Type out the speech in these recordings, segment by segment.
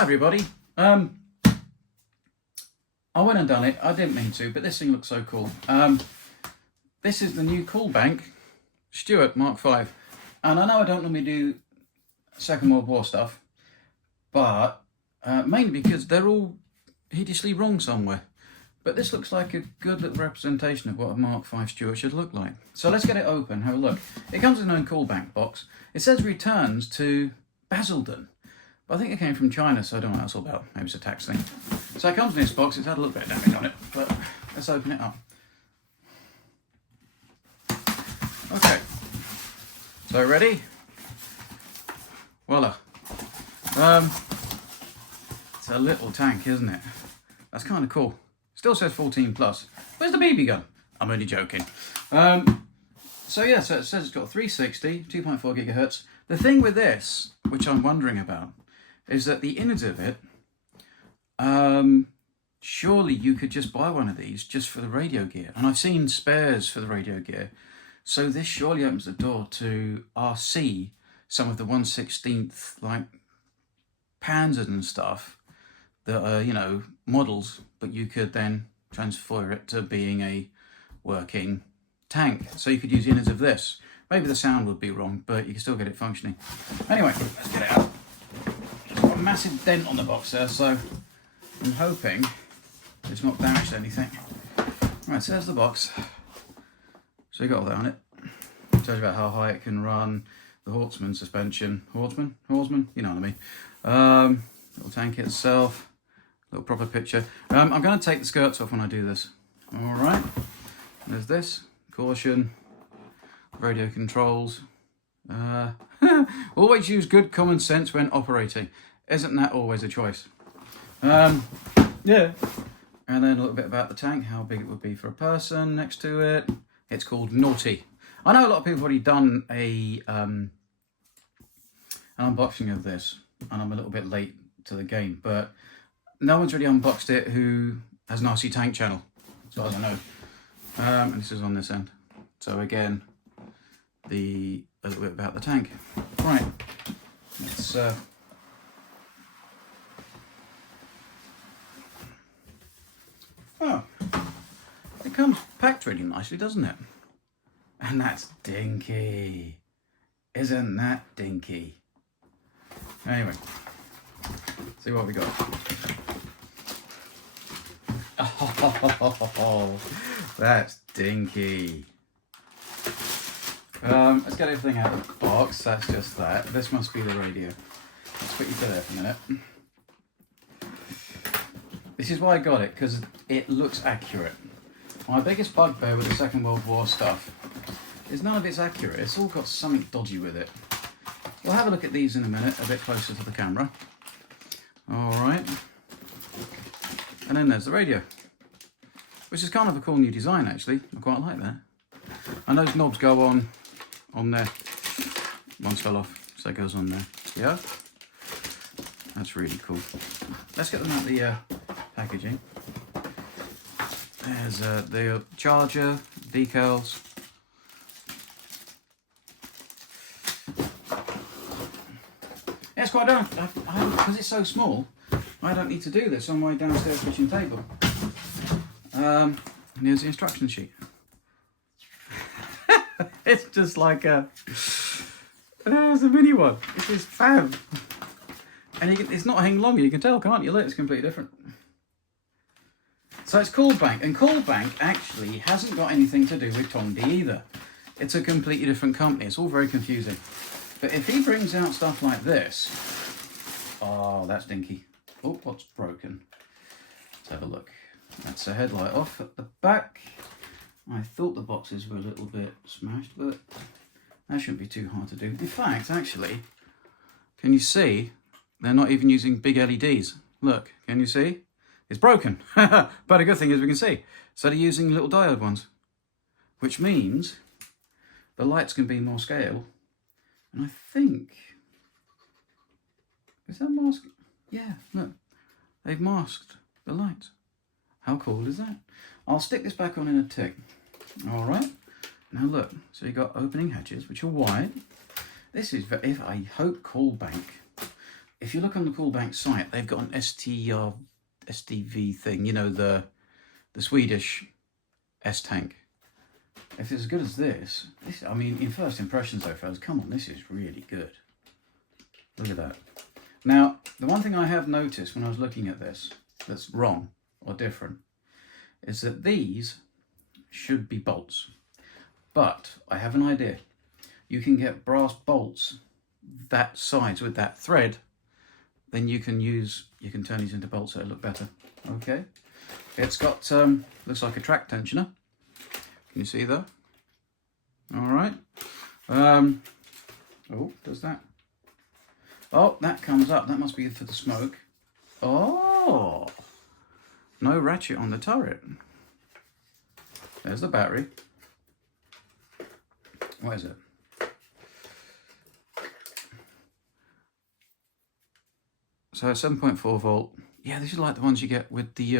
Hi everybody. I went and done it. I didn't mean to, but this thing looks so cool. This is the new Coolbank Stuart Mark 5, and I know I don't normally do Second World War stuff, but mainly because they're all hideously wrong somewhere. But this looks like a good little representation of what a Mark 5 Stuart should look like. So let's get it open, have a look. It comes in a Coolbank box. It says returns to Basildon. But I think it came from China, so I don't know what that's all about. Maybe it's a tax thing. So it comes in this box. It's had a little bit of damage on it, but let's open it up. Okay. So ready? Voila. It's a little tank, isn't it? That's kind of cool. Still says 14 plus. Where's the BB gun? I'm only joking. So yeah, so it says it's got 360, 2.4 gigahertz. The thing with this, which I'm wondering about, is that the innards of it, surely you could just buy one of these just for the radio gear. And I've seen spares for the radio gear. So this surely opens the door to RC some of the 1/16th like Panzers and stuff that are, you know, models, but you could then transfer it to being a working tank. So you could use the innards of this. Maybe the sound would be wrong, but you can still get it functioning. Anyway, let's get it out. It's got a massive dent on the box there, so I'm hoping it's not damaged anything. Right, so there's the box. So you got all that on it. It tells you about how high it can run, the Horseman suspension. Horseman? You know what I mean. Little tank itself. Little proper picture. I'm going to take the skirts off when I do this. Alright. There's this. Caution. Radio controls. Always use good common sense when operating. Isn't that always a choice? Yeah. And then a little bit about the tank, how big it would be for a person next to it. It's called Naughty. I know a lot of people have already done an unboxing of this, and I'm a little bit late to the game, but no one's really unboxed it who has an RC Tank channel, as far as I know. And this is on this end. So again, a little bit about the tank. Right, let's oh, it comes packed really nicely, doesn't it? And that's dinky. Isn't that dinky? Anyway, see what we got. Oh, that's dinky. Let's get everything out of the box. That's just that. This must be the radio. Let's put you to there for a minute. This is why I got it, because it looks accurate. My biggest bugbear with the Second World War stuff is none of it's accurate. It's all got something dodgy with it. We'll have a look at these in a minute, a bit closer to the camera. Alright. And then there's the radio, which is kind of a cool new design actually. I quite like that. And those knobs go on there. One's fell off, so it goes on there. Yeah? That's really cool. Let's get them out the packaging. There's the charger, decals. Yeah, it's quite done. Because it's so small, I don't need to do this on my downstairs kitchen table. And here's the instruction sheet. It's just like there's a mini one. This is fab. And it's not hanging longer, you can tell, can't you? Look, it's completely different. So it's Coolbank, and Coolbank actually hasn't got anything to do with Tongdi either. It's a completely different company. It's all very confusing. But if he brings out stuff like this, oh, that's dinky. Oh, what's broken? Let's have a look. That's a headlight off at the back. I thought the boxes were a little bit smashed, but that shouldn't be too hard to do. In fact, actually, can you see? They're not even using big LEDs. Look, can you see? It's broken. But the good thing is we can see. So they're using little diode ones, which means the lights can be more scale. And I think, is that mask? Yeah, look, they've masked the lights. How cool is that? I'll stick this back on in a tick. All right, now look, so you've got opening hatches, which are wide. This is, if I hope Coolbank if you look on the Coolbank site, they've got an SDV thing, you know, the Swedish S-Tank. If it's as good as this, I mean, in first impressions though, fellas, come on, this is really good. Look at that. Now, the one thing I have noticed when I was looking at this that's wrong or different is that these should be bolts. But I have an idea. You can get brass bolts that size with that thread, then you can turn these into bolts so they look better. Okay. It's got, looks like a track tensioner. Can you see that? All right. Oh, does that? Oh, that comes up. That must be for the smoke. Oh, no ratchet on the turret. There's the battery. What is it? So 7.4 volt. Yeah, these are like the ones you get with the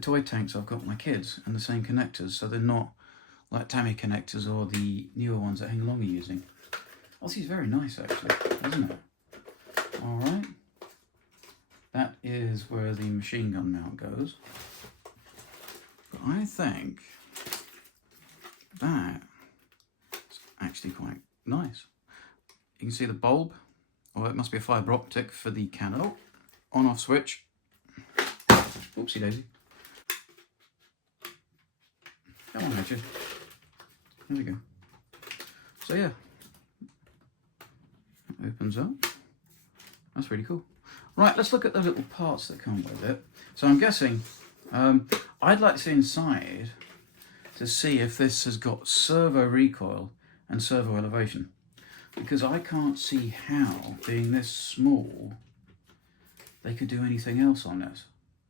toy tanks I've got with my kids, and the same connectors, so they're not like Tammy connectors or the newer ones that Hang Long are using. Oh, this is very nice actually, isn't it? All right. That is where the machine gun mount goes. But I think that is actually quite nice. You can see the bulb, or it must be a fibre optic for the cannon. Oh, on-off switch. Oopsie daisy. Come on, Richard. There we go. So yeah, it opens up. That's really cool. Right, let's look at the little parts that come with it. So I'm guessing, I'd like to see inside to see if this has got servo recoil and servo elevation, because I can't see how, being this small, they could do anything else on this.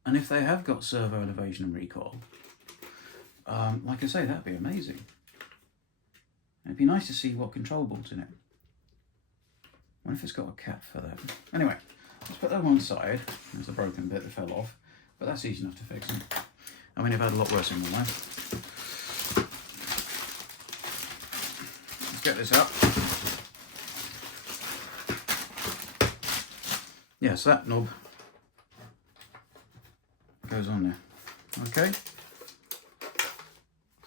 And if they have got servo elevation and recoil, like I say, that'd be amazing. It'd be nice to see what control board's in it. I wonder if it's got a cap for that. Anyway, let's put that on one side. There's the broken bit that fell off, but that's easy enough to fix. I mean, I've had a lot worse in my life. Let's get this up. Yeah, so that knob goes on there. Okay.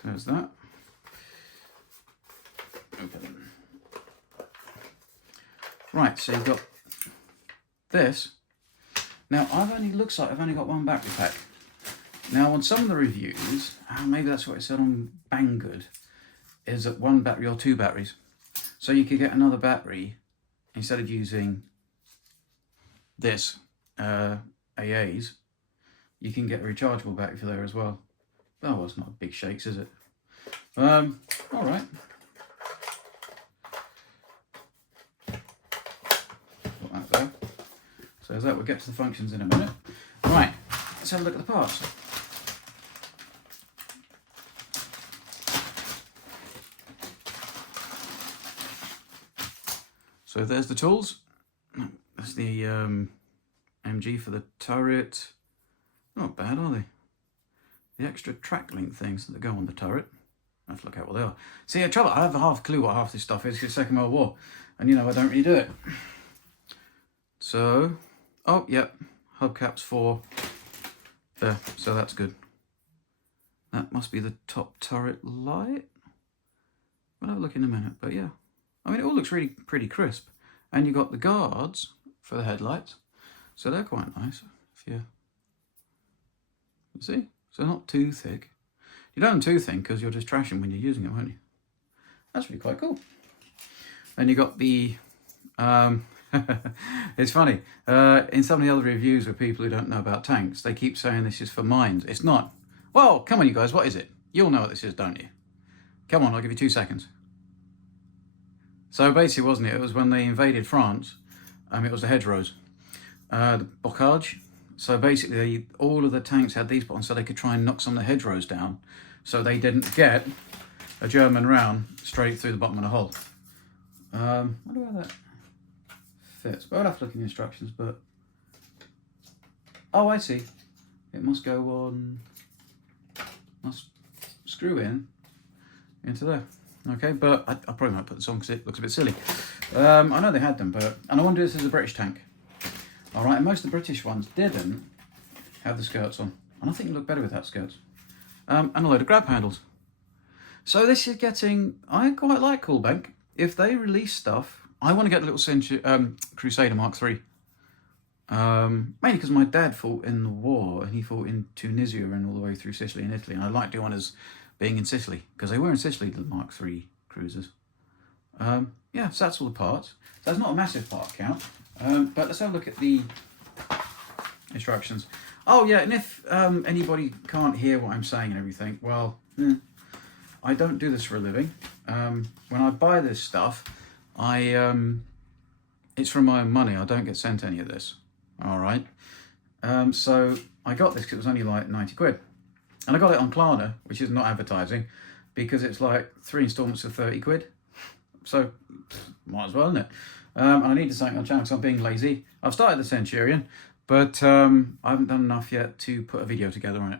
There's that. Okay. Right, so you've got this. Now, looks like I've only got one battery pack. Now, on some of the reviews, maybe that's what it said on Banggood, is that one battery or two batteries. So you could get another battery instead of using this AA's. You can get a rechargeable battery for there as well. Oh, well, it's not big shakes, is it? All right. Put that there. So as that, we'll get to the functions in a minute. Right, let's have a look at the parts. So there's the tools. That's the MG for the turret. Not bad, are they? The extra track link things that go on the turret. I have to look at what they are. See, I have a half clue what half this stuff is. It's the Second World War. And you know, I don't really do it. So, oh, yep. Hubcaps for there. So that's good. That must be the top turret light. We'll have a look in a minute, but yeah. I mean, it all looks really pretty crisp. And you've got the guards for the headlights. So they're quite nice. If you see? So not too thick. You don't too thin because you'll just trash them when you're using it, won't you? That's really quite cool. Then you got the, it's funny, in some of the other reviews with people who don't know about tanks, they keep saying this is for mines. It's not. Well, come on you guys, what is it? You'll know what this is, don't you? Come on, I'll give you 2 seconds. So basically, wasn't it? It was when they invaded France, it was the hedgerows, the bocage. So basically, all of the tanks had these put on so they could try and knock some of the hedgerows down, so they didn't get a German round straight through the bottom of the hull. I wonder where that fits. But I'll have to look in the instructions. But oh, I see. It must go on. Must screw in into there. Okay, but I probably might put this on because it looks a bit silly. I know they had them, and I wonder if this is a British tank. All right, and most of the British ones didn't have the skirts on. And I think it looked better without skirts. And a load of grab handles. So this is getting, I quite like Coolbank. If they release stuff, I want to get the little Crusader Mark III. Mainly because my dad fought in the war, and he fought in Tunisia and all the way through Sicily and Italy. And I like doing as being in Sicily, because they were in Sicily, the Mark III cruisers. Yeah, so that's all the parts. So there's not a massive part count. But let's have a look at the instructions. Oh yeah, and if anybody can't hear what I'm saying and everything, well, I don't do this for a living. When I buy this stuff, it's from my own money. I don't get sent any of this. All right. So I got this because it was only like 90 quid. And I got it on Klarna, which is not advertising, because it's like 3 installments of 30 quid. So might as well, isn't it? And I need to something on the channel because I'm being lazy. I've started the Centurion, but I haven't done enough yet to put a video together on it.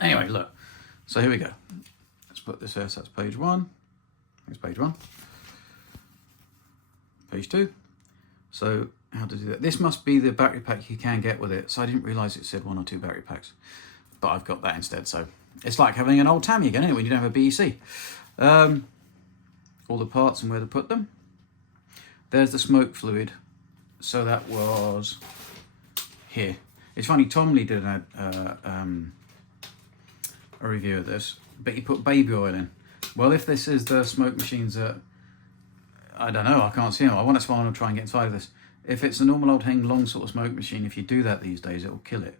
Anyway, look. So here we go. Let's put this here. So that's page 1. Here's page 1. Page 2. So how to do that? This must be the battery pack you can get with it. So I didn't realise it said 1 or 2 battery packs. But I've got that instead. So it's like having an old Tammy again, isn't it, when you don't have a BEC. All the parts and where to put them. There's the smoke fluid. So that was here. It's funny, Tom Lee did a review of this, but he put baby oil in. Well, if this is the smoke machines that, I don't know, I can't see them. I want to try and get inside of this. If it's a normal old hang long sort of smoke machine, if you do that these days, it'll kill it.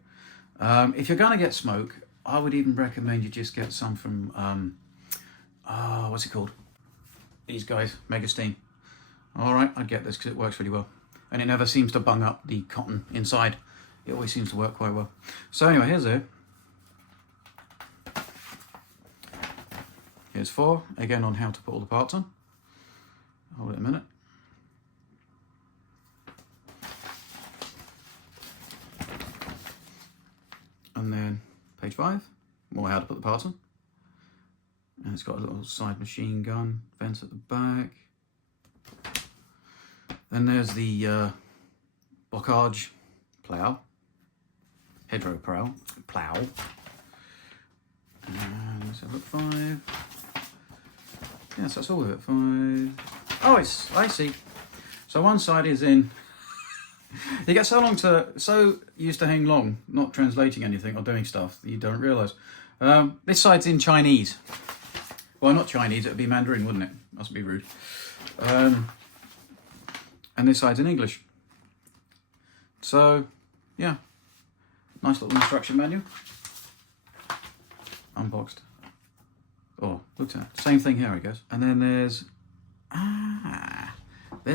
If you're going to get smoke, I would even recommend you just get some from, what's it called? These guys, Mega Steam. All right, I'd get this because it works really well. And it never seems to bung up the cotton inside. It always seems to work quite well. So anyway, here's it. Here's 4, again on how to put all the parts on. Hold it a minute. And then page 5, more how to put the parts on. And it's got a little side machine gun, vents at the back. Then there's the blockage plough, hedgerow plough. And let's have a look, 5. Yes, that's all of it, 5. Oh, I see. So one side is in. You get so used to hang long, not translating anything or doing stuff that you don't realise. This side's in Chinese. Well, not Chinese, it would be Mandarin, wouldn't it? Must be rude. And this side's in English. So, yeah. Nice little instruction manual. Unboxed. Oh, look at that. Same thing here, I guess. And then there's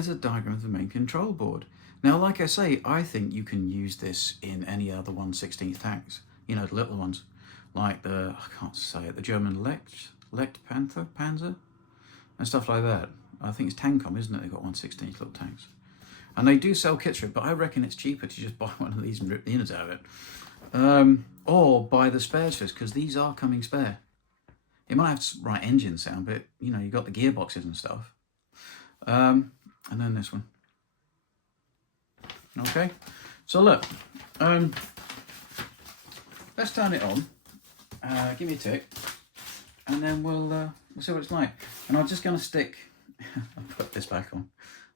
a diagram of the main control board. Now, like I say, I think you can use this in any other 1/16 tanks. You know, the little ones. Like the, I can't say it, the German Panzer? And stuff like that. I think it's Tancom, isn't it? They've got 1/16 little tanks. And they do sell kits for it, but I reckon it's cheaper to just buy one of these and rip the innards out of it. Or buy the spares first, because these are coming spare. It might have the right engine sound, but, you know, you've got the gearboxes and stuff. And then this one. Okay, so look, let's turn it on. Give me a tick, and then we'll see what it's like. And I'm just going to stick. I'll put this back on.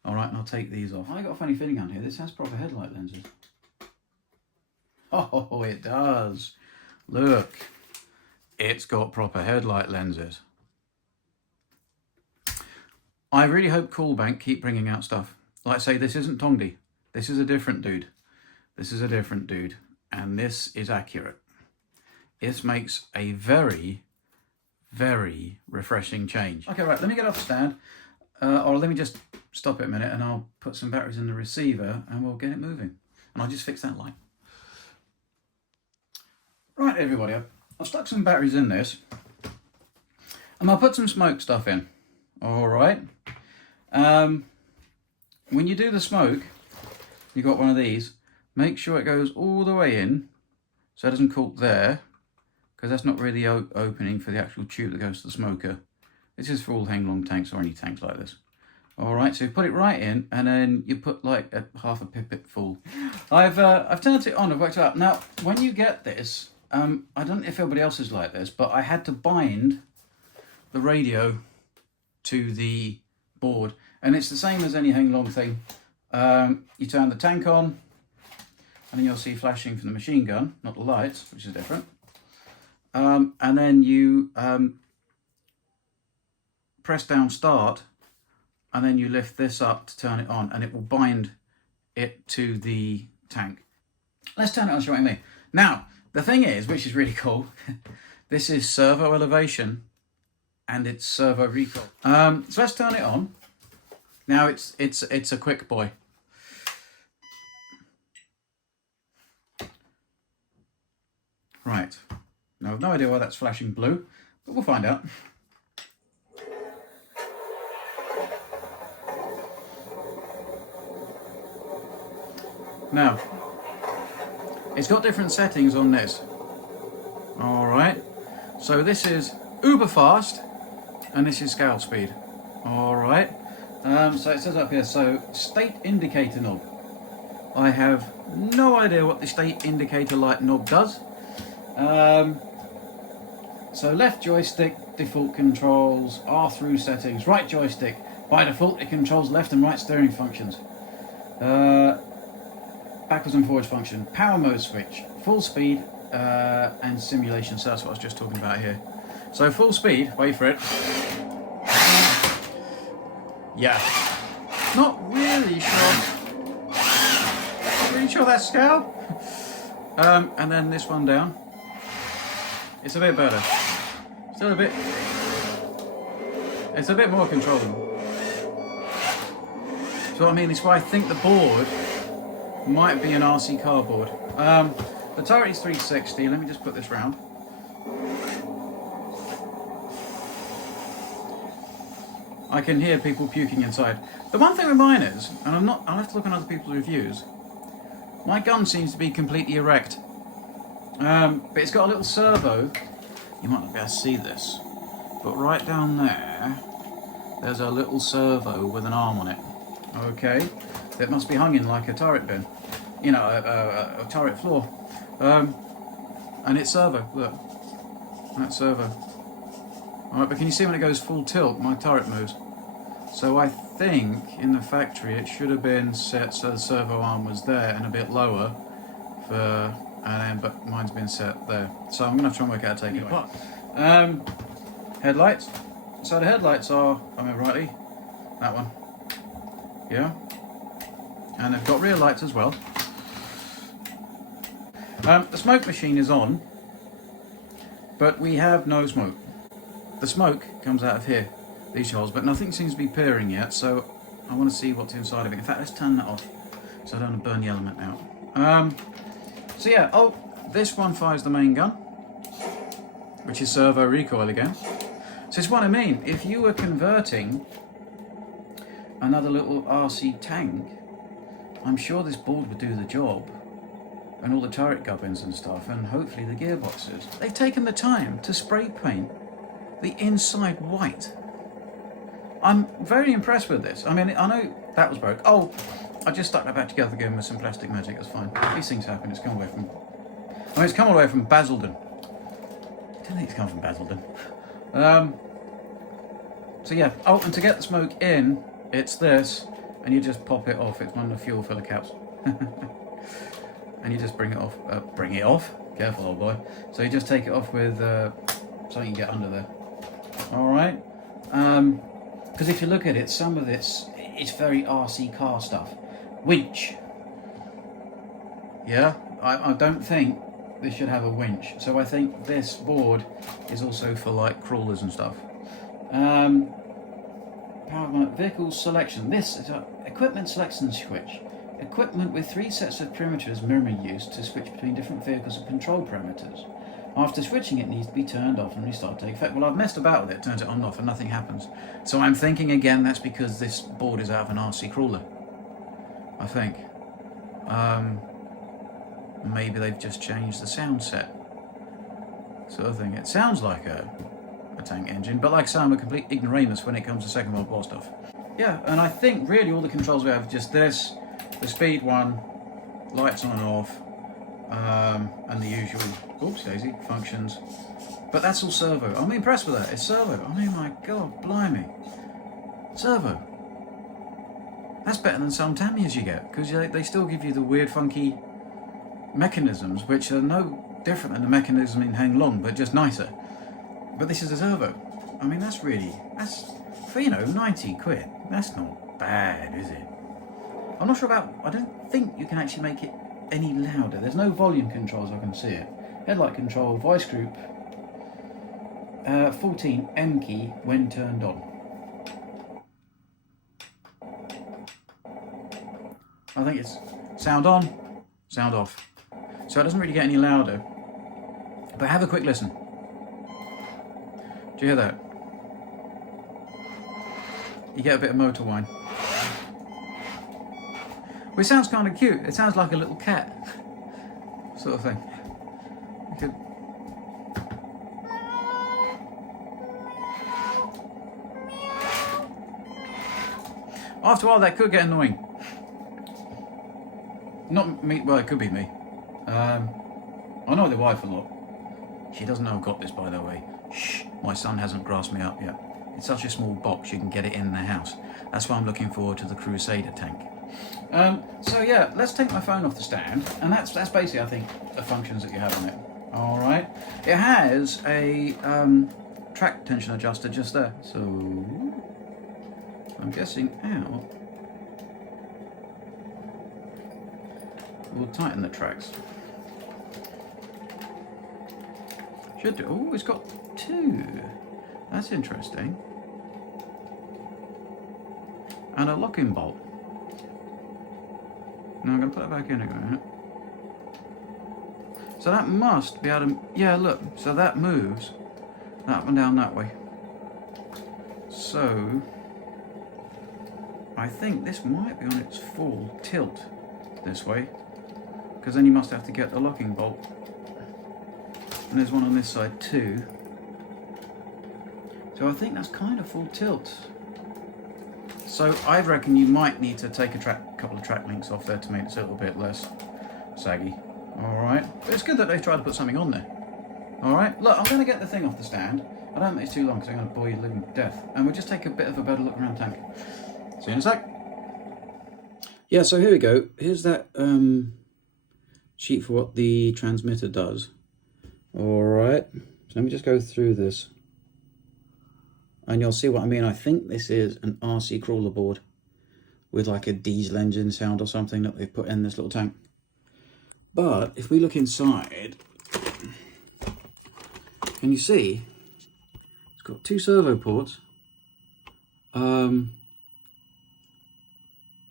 All right, and I'll take these off. I got a funny feeling on here. This has proper headlight lenses. Oh, it does. Look, it's got proper headlight lenses. I really hope Coolbank keep bringing out stuff. Like I say, this isn't Tongdi. This is a different dude. This is a different dude. And this is accurate. This makes a very, very refreshing change. Okay, right, let me get off the stand. Or let me just stop it a minute and I'll put some batteries in the receiver and we'll get it moving. And I'll just fix that light. Right, everybody, I've stuck some batteries in this. And I'll put some smoke stuff in. All right. When you do the smoke, you got one of these. Make sure it goes all the way in, so it doesn't cork there, because that's not really the opening for the actual tube that goes to the smoker. This is for all hang long tanks or any tanks like this. All right, so you put it right in, and then you put like half a pipette full. I've turned it on. I've worked it out. Now, when you get this, I don't know if everybody else is like this, but I had to bind the radio to the board, and it's the same as any hang long thing. You turn the tank on, and then you'll see flashing from the machine gun, not the lights, which is different. And then you press down start, and then you lift this up to turn it on, and it will bind it to the tank. Let's turn it on and show what I mean. Now, the thing is, which is really cool, this is servo elevation and it's servo recoil. So let's turn it on. Now it's a quick boy. Right. Now I've no idea why that's flashing blue, but we'll find out. Now, it's got different settings on this. Alright, so this is uber fast, and this is scale speed. Alright, so it says up here, so state indicator knob. I have no idea what the state indicator light knob does. So left joystick, default controls, R through settings, right joystick. By default, it controls left and right steering functions. Backwards and forwards function, power mode switch, full speed, and simulation. So that's what I was just talking about here. So full speed, wait for it. Yeah. Not really sure. Not really sure that's scale. And then this one down. It's a bit better. Still a bit. It's a bit more controllable. So what I mean is why I think the board might be an RC cardboard. The turret is 360. Let me just put this round. I can hear people puking inside. The one thing with mine is, and I'll have to look on other people's reviews, my gun seems to be completely erect. But it's got a little servo. You might not be able to see this, but right down there, there's a little servo with an arm on it. Okay, that must be hung in like a turret bin. You know, a turret floor. And it's servo, look. That's servo. Alright, but can you see when it goes full tilt, my turret moves? So I think in the factory it should have been set so the servo arm was there and a bit lower but mine's been set there. So I'm going to try and work out how to take it apart. Headlights. So the headlights are, if I remember rightly, that one. Yeah. And they've got rear lights as well. The smoke machine is on, but we have no smoke. The smoke comes out of here, these holes, but nothing seems to be peering yet, so I want to see what's inside of it. In fact, let's turn that off, so I don't want to burn the element out. So yeah, oh, this one fires the main gun, which is servo recoil again. So it's what I mean, if you were converting another little RC tank, I'm sure this board would do the job. And all the turret gubbins and stuff, and hopefully the gearboxes. They've taken the time to spray paint the inside white. I'm very impressed with this. I mean, I know that was broke. Oh, I just stuck that back together again with some plastic magic, that's fine. These things happen, it's come away from... I mean, it's come all the way from Basildon. I don't think it's come from Basildon. So yeah, oh, and to get the smoke in, it's this, and you just pop it off. It's one of the fuel filler caps. And you just bring it off, careful old boy. So you just take it off with something you get under there. Alright, because if you look at it, some of it's very RC car stuff. Winch. Yeah, I don't think this should have a winch. So I think this board is also for like crawlers and stuff. Power vehicle selection. This is an equipment selection switch. Equipment with 3 sets of parameters mirror used to switch between different vehicles and control parameters. After switching, it needs to be turned off and restart to take effect. Well, I've messed about with it, turned it on and off, and nothing happens. So I'm thinking again that's because this board is out of an RC crawler. I think. Maybe they've just changed the sound set. Sort of thing. It sounds like a tank engine, but like I say, I'm a complete ignoramus when it comes to Second World War stuff. yeah, and I think really all the controls we have are just this, the speed one, lights on and off, and the usual, oops daisy, functions. But that's all servo. I'm impressed with that. It's servo. I mean, my God, blimey. Servo. That's better than some Tamias you get, because they still give you the weird, funky mechanisms, which are no different than the mechanism in Hang Long, but just nicer. But this is a servo. I mean, that's for, 90 quid. That's not bad, is it? I'm not sure about, I don't think you can actually make it any louder. There's no volume controls, I can see it. Headlight control, voice group, 14 M key when turned on. I think it's sound on, sound off. So it doesn't really get any louder. But have a quick listen. Do you hear that? You get a bit of motor whine. Well, it sounds kind of cute. It sounds like a little cat sort of thing. You could... After a while, that could get annoying. Not me, well, it could be me. I know the wife a lot. She doesn't know I've got this, by the way. Shh, my son hasn't grasped me up yet. It's such a small box, you can get it in the house. That's why I'm looking forward to the Crusader tank. So yeah, let's take my phone off the stand, and that's basically, I think, the functions that you have on it. All right. It has a track tension adjuster just there. So I'm guessing out. We'll tighten the tracks. Should do. Oh, it's got two. That's interesting. And a locking bolt. Now I'm going to put it back in again. So that must be able to... Yeah, look. So that moves up and down that way. So I think this might be on its full tilt this way. Because then you must have to get the locking bolt. And there's one on this side too. So I think that's kind of full tilt. So I reckon you might need to take a couple of track links off there to make it a little bit less saggy. Alright. But it's good that they've tried to put something on there. Alright. Look, I'm going to get the thing off the stand. I don't think it's too long because I'm going to bore you living to death. And we'll just take a bit of a better look around the tank. See you in a sec. Yeah, so here we go. Here's that sheet for what the transmitter does. Alright. So let me just go through this. And you'll see what I mean. I think this is an RC crawler board with like a diesel engine sound or something that they've put in this little tank. But if we look inside, can you see it's got two servo ports, and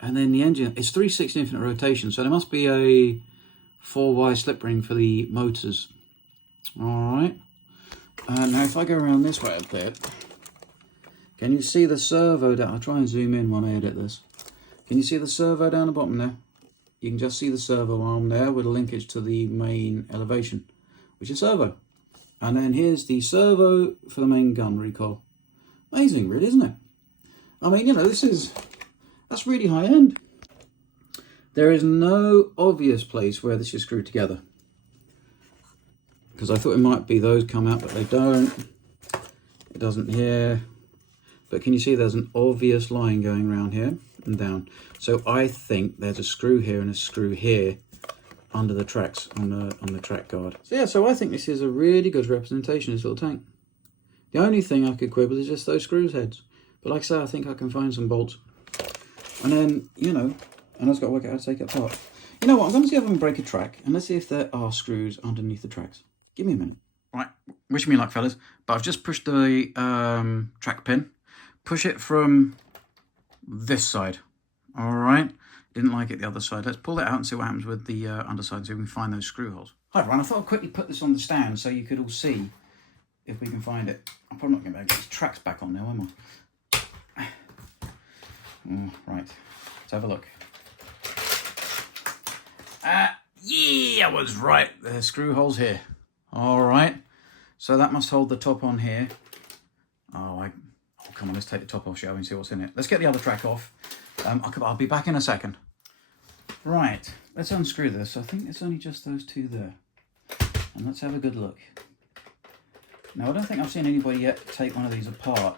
then the engine, it's 360 infinite rotation, so there must be a 4-wire slip ring for the motors. Alright, now if I go around this way a bit, can you see the servo down? I'll try and zoom in when I edit this. Can you see the servo down the bottom there? You can just see the servo arm there with a linkage to the main elevation, which is servo. And then here's the servo for the main gun recoil. Amazing, really, isn't it? I mean, you know, that's really high end. There is no obvious place where this is screwed together. Because I thought it might be those come out, but they don't. It doesn't here. But can you see there's an obvious line going around here and down? So I think there's a screw here and a screw here under the tracks on the track guard. So yeah, so I think this is a really good representation of this little tank. The only thing I could quibble is just those screws heads. But like I say, I think I can find some bolts. And then, you know, and I've got to work out how to take it apart. You know what, I'm going to see if I can break a track and let's see if there are screws underneath the tracks. Give me a minute. Right, wish me luck, fellas. But I've just pushed the track pin. Push it from this side. All right. Didn't like it the other side. Let's pull it out and see what happens with the underside so we can find those screw holes. Hi everyone, I thought I'd quickly put this on the stand so you could all see if we can find it. I'm probably not going to be able to get these tracks back on now, am I? Right, let's have a look. Yeah, I was right. There's screw holes here. All right. So that must hold the top on here. Oh, I'll come on, let's take the top off, shall we, and see what's in it. Let's get the other track off. I'll be back in a second. Right, let's unscrew this. I think it's only just those two there. And let's have a good look. Now, I don't think I've seen anybody yet take one of these apart.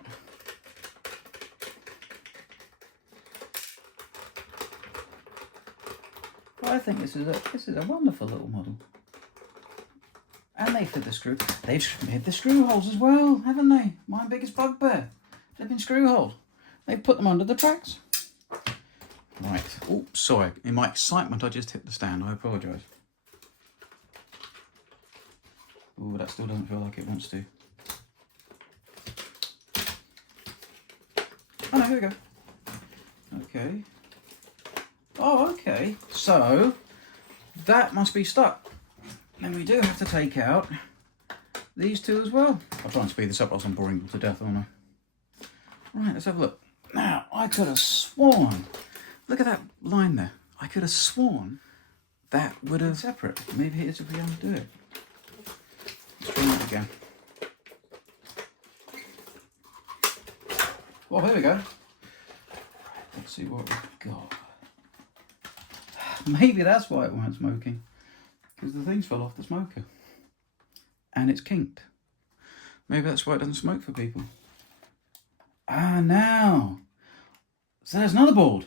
But I think this is a wonderful little model. And they fit the screw. They've made the screw holes as well, haven't they? My biggest bugbear. They've been screw holes. They've put them under the tracks. Right. Oh, sorry. In my excitement, I just hit the stand. I apologise. Oh, that still doesn't feel like it wants to. Oh, no, here we go. Okay. Oh, okay. So, that must be stuck. Then we do have to take out these two as well. I'll try and speed this up, else I'm boring to death, aren't I? Right, let's have a look. Now, I could have sworn, look at that line there. I could have sworn that would have separate. Maybe it is if we undo it. Let's try that again. Well, here we go. Let's see what we've got. Maybe that's why it weren't smoking. Because the things fell off the smoker. And it's kinked. Maybe that's why it doesn't smoke for people. Ah, now. So there's another board.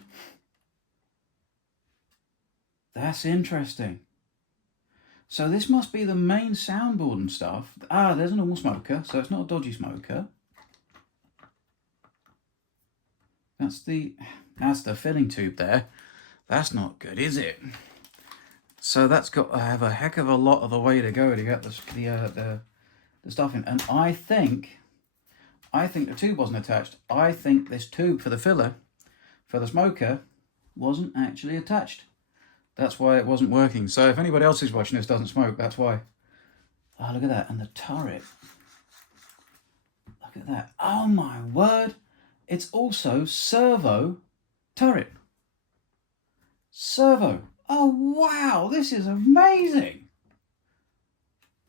That's interesting. So this must be the main soundboard and stuff. Ah, there's a normal smoker, so it's not a dodgy smoker. That's the filling tube there. That's not good, is it? So that's got to have a heck of a lot of the way to go to get the stuff in. And I think the tube wasn't attached. I think this tube for the filler, for the smoker, wasn't actually attached. That's why it wasn't working. So if anybody else is watching this doesn't smoke, that's why. Oh, look at that. And the turret. Look at that. Oh my word. It's also servo turret. Servo. Oh wow, this is amazing.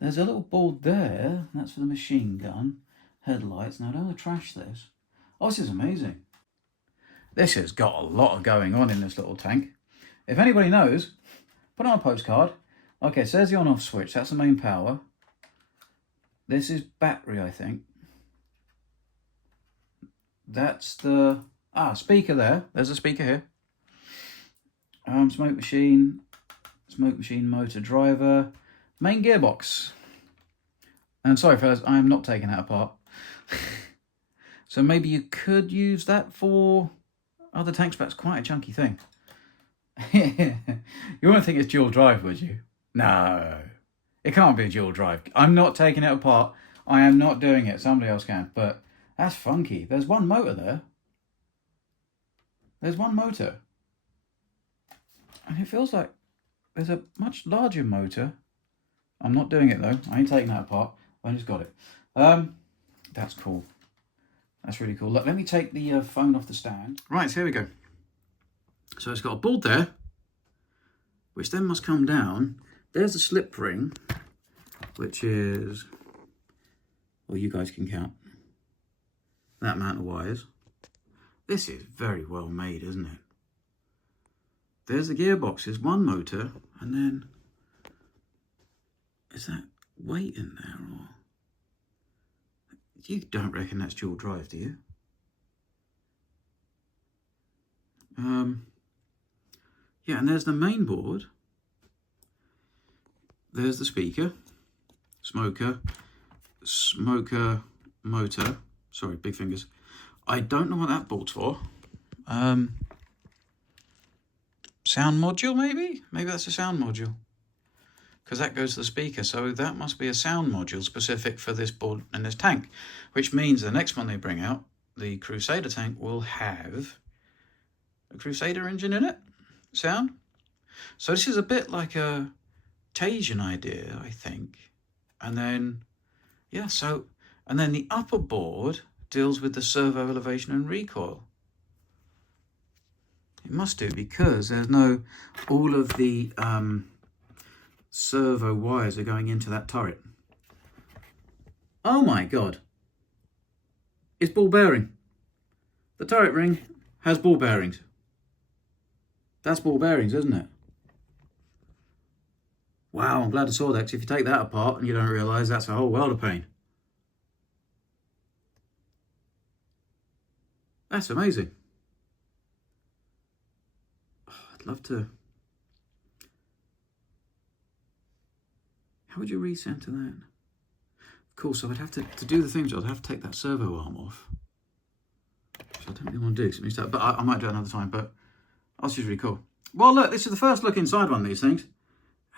There's a little board there. That's for the machine gun. Headlights. Now don't trash this. Oh, this is amazing. This has got a lot of going on in this little tank. If anybody knows, put on a postcard. Okay, it says the on-off switch. That's the main power. This is battery, I think. That's the... Ah, speaker there. There's a speaker here. Smoke machine, motor driver, main gearbox. And sorry fellas, I am not taking that apart. So maybe you could use that for other tanks, but it's quite a chunky thing. You wouldn't think it's dual drive, would you? No, it can't be a dual drive. I'm not taking it apart. I am not doing it. Somebody else can, but that's funky. There's one motor there. There's one motor. And it feels like there's a much larger motor. I'm not doing it though. I ain't taking that apart. I just got it. That's cool. That's really cool. Look, let me take the phone off the stand. Right, so here we go. So it's got a board there, which then must come down. There's a slip ring, which is, well, you guys can count that amount of wires. This is very well made, isn't it? There's the gearbox, there's one motor, and then, is that weight in there, or? You don't reckon that's dual drive, do you? Yeah, and there's the main board. There's the speaker, smoker, motor. Sorry, big fingers. I don't know what that board's for. Sound module, maybe? Maybe that's a sound module. Because that goes to the speaker, so that must be a sound module specific for this board and this tank. Which means the next one they bring out, the Crusader tank, will have a Crusader engine in it. Sound. So this is a bit like a Tasian idea, I think. And then, yeah, so, and then the upper board deals with the servo elevation and recoil. It must do, because there's no, all of the servo wires are going into that turret. Oh my God. It's ball bearing. the turret ring has ball bearings. That's ball bearings, isn't it? Wow, I'm glad I saw that, 'cause if you take that apart and you don't realise, that's a whole world of pain. That's amazing. Oh, I'd love to. How would you recenter that? Cool, so I'd have to do the things, I'd have to take that servo arm off. Which I don't really want to do, so but I might do it another time, but that's just really cool. Well, look, this is the first look inside one of these things,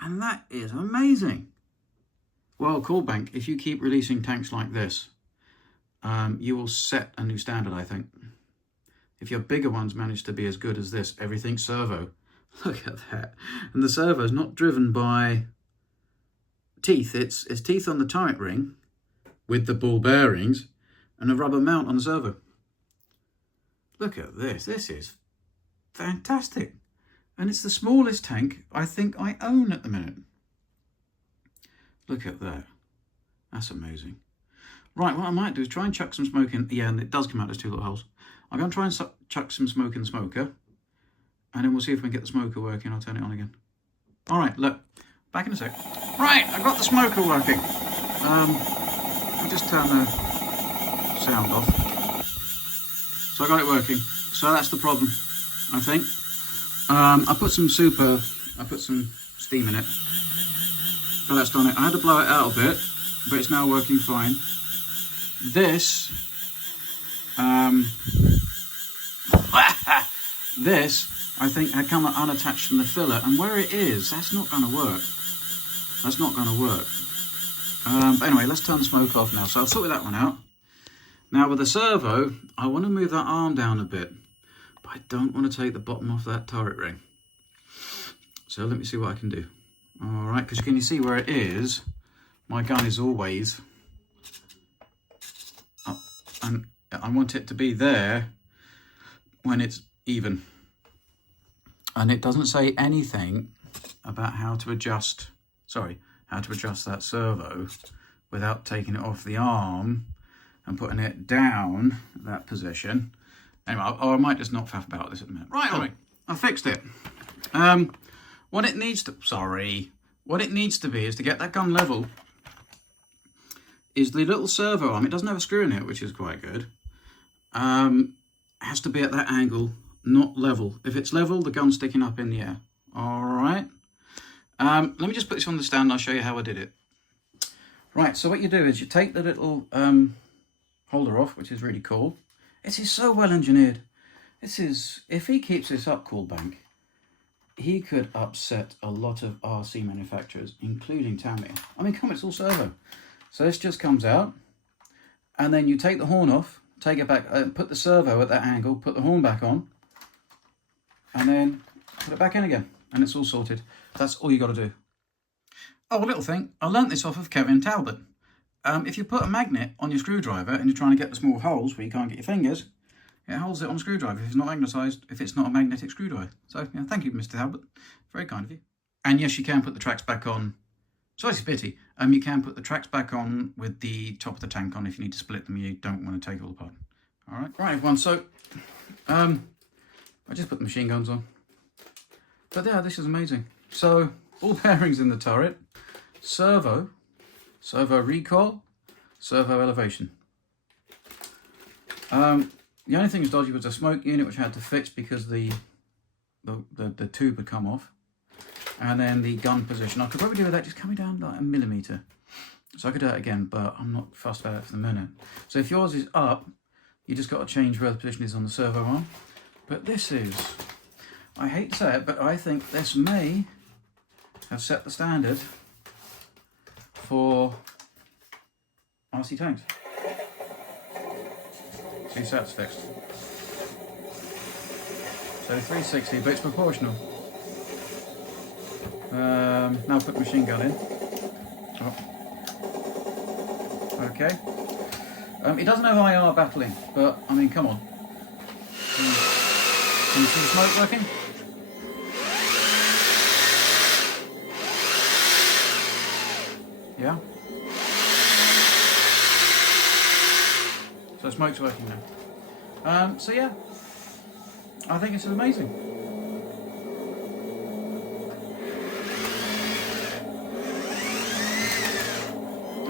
and that is amazing. Well, Coolbank, if you keep releasing tanks like this, you will set a new standard, I think. If your bigger ones manage to be as good as this, everything's servo. Look at that. And the servo is not driven by teeth, it's teeth on the turret ring with the ball bearings and a rubber mount on the servo. Look at this, this is fantastic. And it's the smallest tank I think I own at the minute. Look at that, that's amazing. Right, what I might do is try and chuck some smoke in. Yeah, and it does come out, there's two little holes. I'm going to try and chuck some smoke in the smoker, and then we'll see if we can get the smoker working. I'll turn it on again. All right, look, back in a sec. Right, I've got the smoker working. I'll just turn the sound off. So I got it working. So that's the problem, I think. I put some steam in it. But that's done it. I had to blow it out a bit, but it's now working fine. This, this, I think, had come unattached from the filler, and where it is, that's not going to work. That's not going to work. But anyway, let's turn the smoke off now. So I'll sort that one out. Now with the servo, I want to move that arm down a bit, but I don't want to take the bottom off that turret ring. So let me see what I can do. All right, because can you see where it is? My gun is always up, and I want it to be there when it's even. And it doesn't say anything about how to adjust that servo without taking it off the arm and putting it down that position. Anyway, I might just not faff about this at the minute. Right, all right, I fixed it. What it needs to be is to get that gun level is the little servo arm. It doesn't have a screw in it, which is quite good. Has to be at that angle, not level. If it's level, the gun's sticking up in the air. All right. Let me just put this on the stand and I'll show you how I did it. Right, so what you do is you take the little holder off, which is really cool. This is so well engineered. This is, if he keeps this up, Coolbank, he could upset a lot of RC manufacturers, including Tamiya. I mean, come on, it's all servo. So this just comes out, and then you take the horn off, take it back, put the servo at that angle, put the horn back on, and then put it back in again, and it's all sorted. That's all you got to do. Oh, a little thing. I learnt this off of Kevin Talbot. If you put a magnet on your screwdriver and you're trying to get the small holes where you can't get your fingers, it holds it on a screwdriver if it's not magnetised, if it's not a magnetic screwdriver. So, yeah, thank you, Mr. Talbot. Very kind of you. And yes, you can put the tracks back on. So it's a pity. You can put the tracks back on with the top of the tank on if you need to split them. You don't want to take it all apart. All right. Right, everyone. So, I just put the machine guns on. But yeah, this is amazing. So, all bearings in the turret. Servo recoil, servo elevation. The only thing that's dodgy was the smoke unit, which I had to fix because the tube had come off. And then the gun position. I could probably do with that just coming down like 1 millimeter. So I could do it again, but I'm not fussed about it for the minute. So if yours is up, you just got to change where the position is on the servo arm. But this is, I hate to say it, but I think this may have set the standard for RC tanks. See, so that's fixed. So 360, but it's proportional. Now put the machine gun in. Oh. Okay. It doesn't have IR battling, but I mean, come on. Can you see the smoke working? Yeah. So smoke's working now. So yeah, I think it's amazing.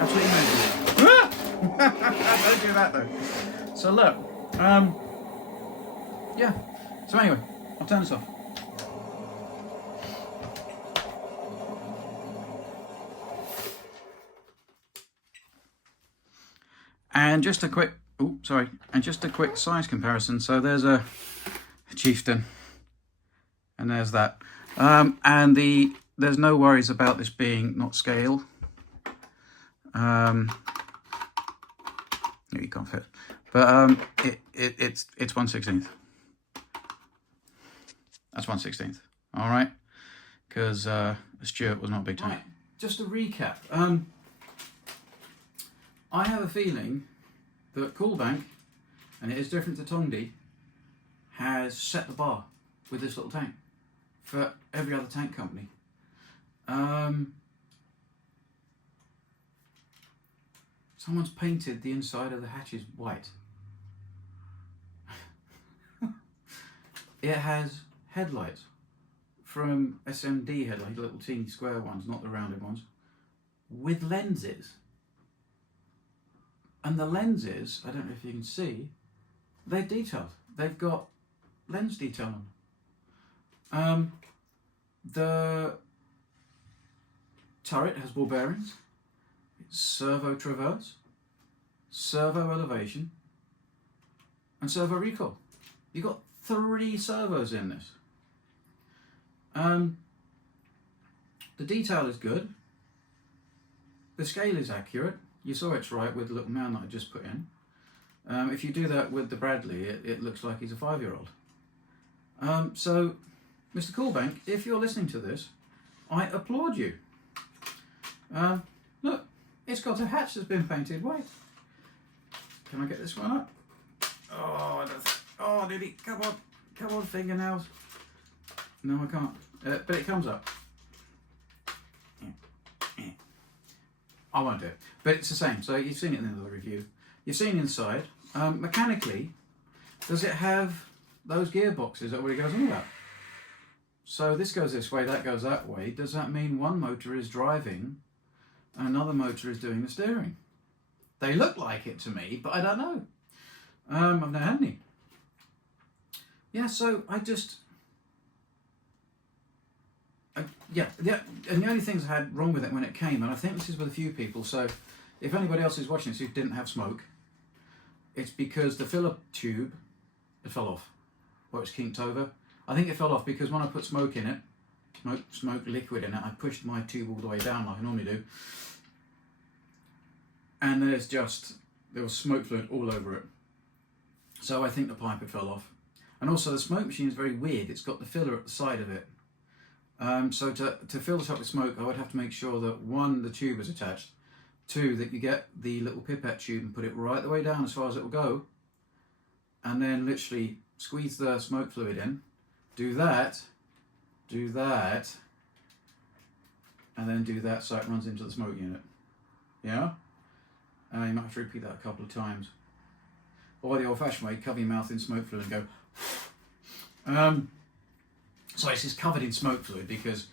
Absolutely amazing. Don't do that though. So look, yeah. So anyway, I'll turn this off. And just a quick, just a quick size comparison. So there's a chieftain, and there's that, and there's no worries about this being not scale. No, you can't fit, but it's 1/16. That's 1/16. All right, because Stuart was not a big tank. Right. Just to recap, I have a feeling that Coolbank, and it is different to Tongdi, has set the bar with this little tank for every other tank company. Someone's painted the inside of the hatches white. It has headlights from SMD headlights, little teeny square ones, not the rounded ones, with lenses. And the lenses, I don't know if you can see, they're detailed. They've got lens detail on them. The turret has ball bearings, servo traverse, servo elevation, and servo recoil. You've got 3 servos in this. The detail is good. The scale is accurate. You saw it's right with the little man that I just put in. If you do that with the Bradley, it looks like he's a 5-year-old. So, Mr. Coolbank, if you're listening to this, I applaud you. Look, it's got a hatch that's been painted white. Can I get this one up? Oh, did it? Come on, fingernails. No, I can't. But it comes up. I won't do it. But it's the same. So you've seen it in the review. You've seen inside. Mechanically, does it have those gearboxes that everybody goes on about? So this goes this way, that goes that way. Does that mean one motor is driving and another motor is doing the steering? They look like it to me, but I don't know. I've never had any. Yeah, so and the only things I had wrong with it when it came, and I think this is with a few people, so if anybody else is watching this who didn't have smoke, it's because the filler tube, it fell off, or it's kinked over. I think it fell off because when I put smoke in it, smoke liquid in it, I pushed my tube all the way down like I normally do, and there was smoke fluid all over it. So I think the pipe had fell off. And also the smoke machine is very weird, it's got the filler at the side of it. So to fill this up with smoke, I would have to make sure that 1, the tube is attached, 2, that you get the little pipette tube and put it right the way down as far as it will go, and then literally squeeze the smoke fluid in, do that, and then do that so it runs into the smoke unit. Yeah? You might have to repeat that a couple of times. Or the old-fashioned way, cover your mouth in smoke fluid and go. So it's just covered in smoke fluid because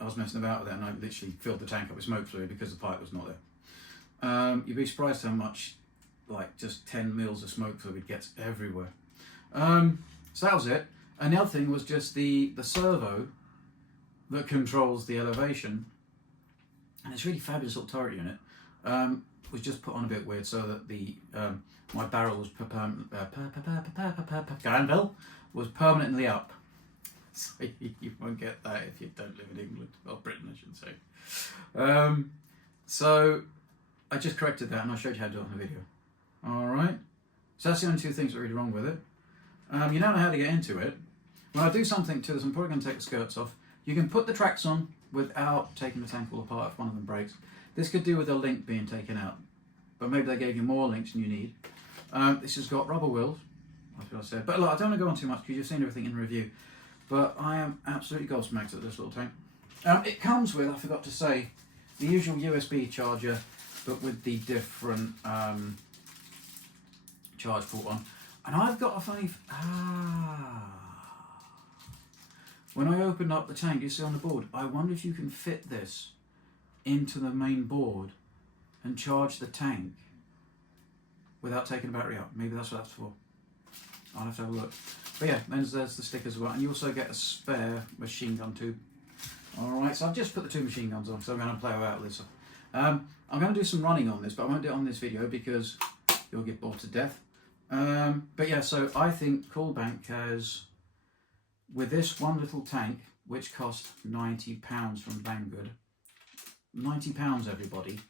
I was messing about with it and I literally filled the tank up with smoke fluid because the pipe was not there. You'd be surprised how much, like just 10 mils of smoke fluid gets everywhere. So that was it. And the other thing was just the servo that controls the elevation. And it's a really fabulous little turret unit. Was just put on a bit weird so that the my barrel was was permanently up. So you won't get that if you don't live in England, or Britain I should say. So I just corrected that and I showed you how to do it on the video. Alright, so that's the only 2 things that are really wrong with it. You now know how to get into it. When I do something to this, I'm probably going to take the skirts off. You can put the tracks on without taking the tank all apart if one of them breaks. This could do with a link being taken out, but maybe they gave you more links than you need. This has got rubber wheels, like I said. But look, I don't want to go on too much because you've seen everything in review. But I am absolutely gobsmacked at this little tank. It comes with, I forgot to say, the usual USB charger, but with the different charge port on. And I've got a funny... When I opened up the tank, you see on the board, I wonder if you can fit this into the main board and charge the tank without taking the battery out. Maybe that's what that's for. I'll have to have a look. But yeah, there's the stickers as well. And you also get a spare machine gun tube. Alright, so I've just put the 2 machine guns on, so I'm going to play about with this. I'm going to do some running on this, but I won't do it on this video because you'll get bored to death. But yeah, so I think Coolbank has, with this one little tank, which cost £90 from Banggood, £90 everybody,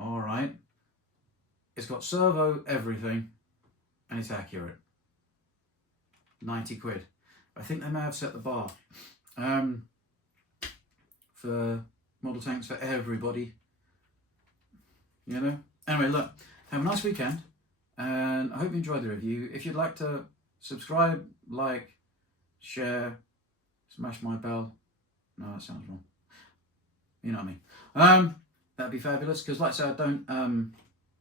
alright, it's got servo everything, and it's accurate. 90 quid. I think they may have set the bar for model tanks for everybody, you know. Anyway, look, have a nice weekend, and I hope you enjoyed the review. If you'd like to subscribe, like, share, smash my bell. No, that sounds wrong. You know what I mean. That'd be fabulous, because like I said, I don't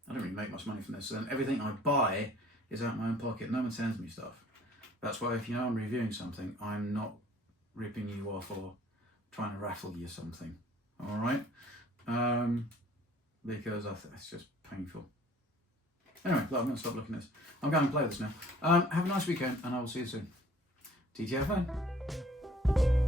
really make much money from this, and everything I buy is out of my own pocket. No one sends me stuff. That's why if you know I'm reviewing something, I'm not ripping you off or trying to raffle you something. All right? Because it's just painful. Anyway, look, I'm going to stop looking at this. I'm going to play this now. Have a nice weekend, and I will see you soon. TTFN.